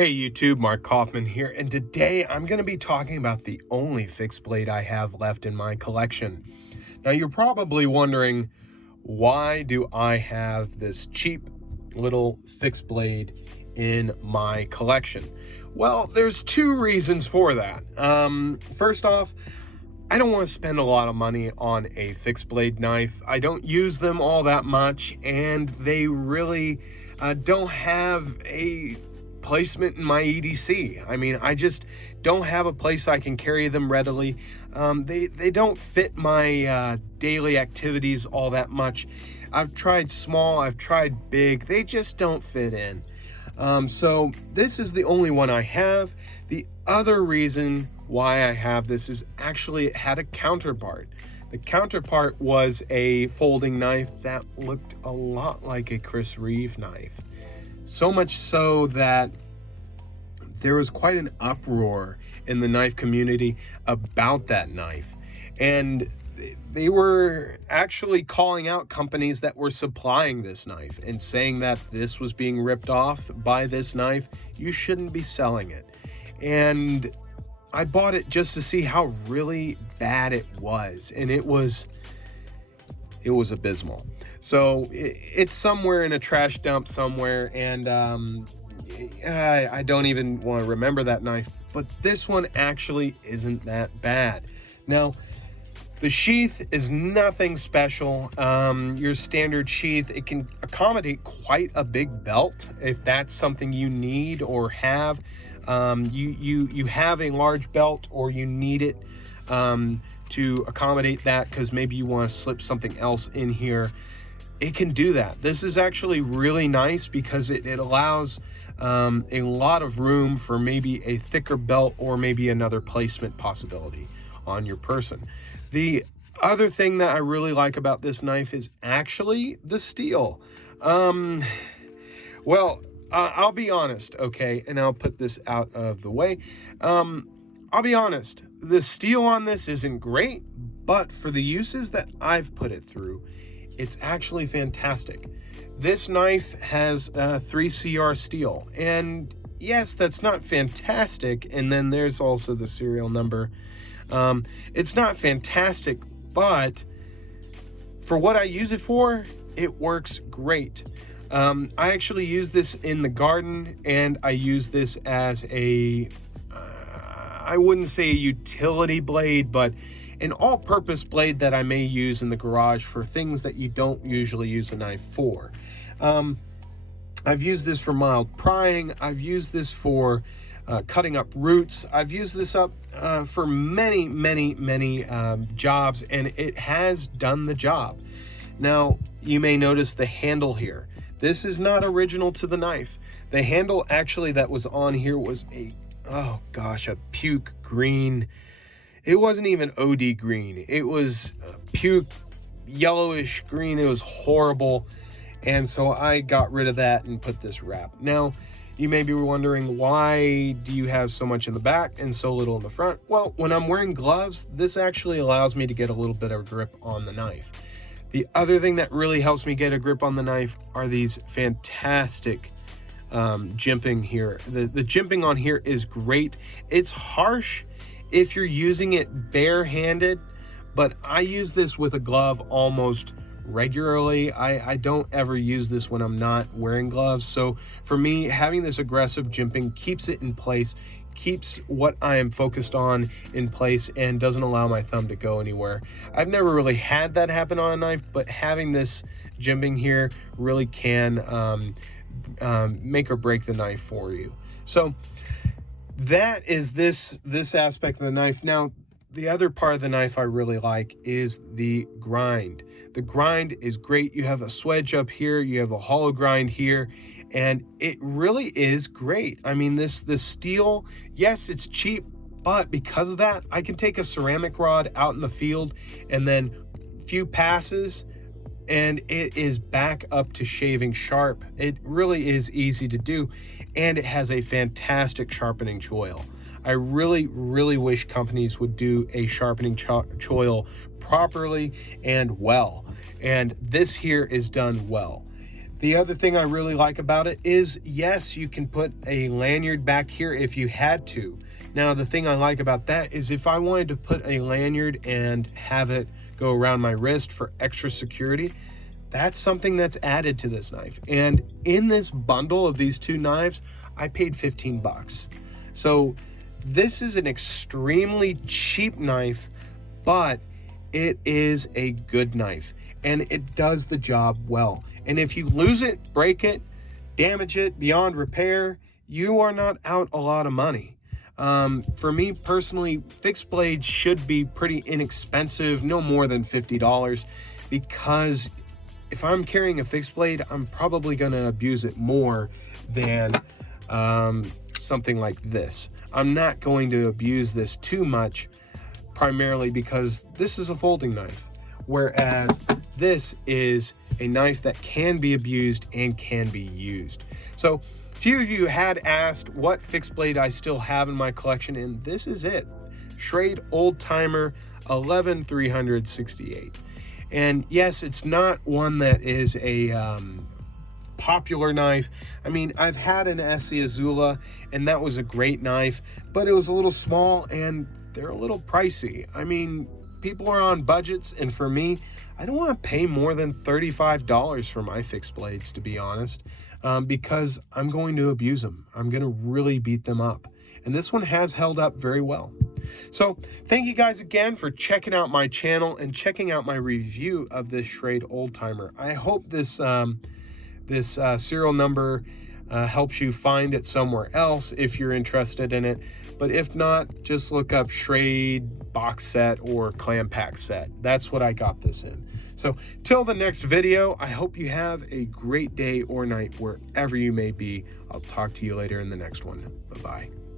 Hey YouTube, Mark Kaufman here, and today I'm going to be talking about the only fixed blade I have left in my collection. Now you're probably wondering, why do I have this cheap little fixed blade in my collection? Well, there's two reasons for that. First off, I don't want to spend a lot of money on a fixed blade knife. I don't use them all that much, and they really don't have a placement in my EDC. I mean, I just don't have a place I can carry them readily. They don't fit my daily activities all that much. I've tried small, I've tried big, they just don't fit in. So this is the only one I have. The other reason why I have this is actually it had a counterpart. The counterpart was a folding knife that looked a lot like a Chris Reeve knife. So much so that there was quite an uproar in the knife community about that knife. And they were actually calling out companies that were supplying this knife and saying that this was being ripped off by this knife. You shouldn't be selling it. And I bought it just to see how really bad it was. And it was abysmal. So it's somewhere in a trash dump somewhere, and I don't even want to remember that knife, but this one actually isn't that bad. Now, the sheath is nothing special. Your standard sheath, it can accommodate quite a big belt if that's something you need or have. You have a large belt or you need it to accommodate that because maybe you want to slip something else in here. It can do that. This is actually really nice because it allows a lot of room for maybe a thicker belt or maybe another placement possibility on your person. The other thing that I really like about this knife is actually the steel. Well, I'll be honest, okay, and I'll put this out of the way. I'll be honest, the steel on this isn't great, but for the uses that I've put it through, it's actually fantastic. This knife has 3CR steel, and yes, that's not fantastic, and then there's also the serial number. It's not fantastic, but for what I use it for, it works great. I actually use this in the garden, and I use this as I wouldn't say a utility blade, but an all-purpose blade that I may use in the garage for things that you don't usually use a knife for. I've used this for mild prying. I've used this for cutting up roots. I've used this up for many jobs, and it has done the job. Now, you may notice the handle here. This is not original to the knife. The handle actually that was on here was a puke green. It wasn't even OD green. It was puke yellowish green. It was horrible. And so I got rid of that and put this wrap. Now, you may be wondering, why do you have so much in the back and so little in the front? Well, when I'm wearing gloves, this actually allows me to get a little bit of grip on the knife. The other thing that really helps me get a grip on the knife are these fantastic jimping here. The jimping on here is great. It's harsh if you're using it barehanded, but I use this with a glove almost regularly. I don't ever use this when I'm not wearing gloves. So for me, having this aggressive jimping keeps it in place, keeps what I am focused on in place, and doesn't allow my thumb to go anywhere. I've never really had that happen on a knife, but having this jimping here really can make or break the knife for you. So that is this aspect of the knife. Now, the other part of the knife I really like is the grind. The grind is great. You have a swedge up here, you have a hollow grind here, and it really is great. I mean, this steel, yes, it's cheap, but because of that, I can take a ceramic rod out in the field and then few passes, and it is back up to shaving sharp. It really is easy to do, and it has a fantastic sharpening choil. I really wish companies would do a sharpening choil properly and well, and this here is done well. The other thing I really like about it is, yes, you can put a lanyard back here if you had to. Now, the thing I like about that is if I wanted to put a lanyard and have it go around my wrist for extra security, that's something that's added to this knife. And in this bundle of these two knives, I paid 15 bucks. So this is an extremely cheap knife, but it is a good knife and it does the job well. And if you lose it, break it, damage it beyond repair, you are not out a lot of money. For me personally, fixed blades should be pretty inexpensive, no more than $50, because if I'm carrying a fixed blade, I'm probably going to abuse it more than something like this. I'm not going to abuse this too much, primarily because this is a folding knife, whereas this is a knife that can be abused and can be used. So a few of you had asked what fixed blade I still have in my collection, and this is it. Schrade Oldtimer 11368. And yes, it's not one that is a popular knife. I mean, I've had an Essie Azula, and that was a great knife, but it was a little small and they're a little pricey. I mean, people are on budgets, and for me, I don't want to pay more than $35 for my fixed blades, to be honest, because I'm going to abuse them. I'm going to really beat them up. And this one has held up very well. So thank you guys again for checking out my channel and checking out my review of this Schrade Oldtimer. I hope this serial number helps you find it somewhere else if you're interested in it. But if not, just look up Schrade box set or clam pack set. That's what I got this in. So till the next video, I hope you have a great day or night wherever you may be. I'll talk to you later in the next one. Bye-bye.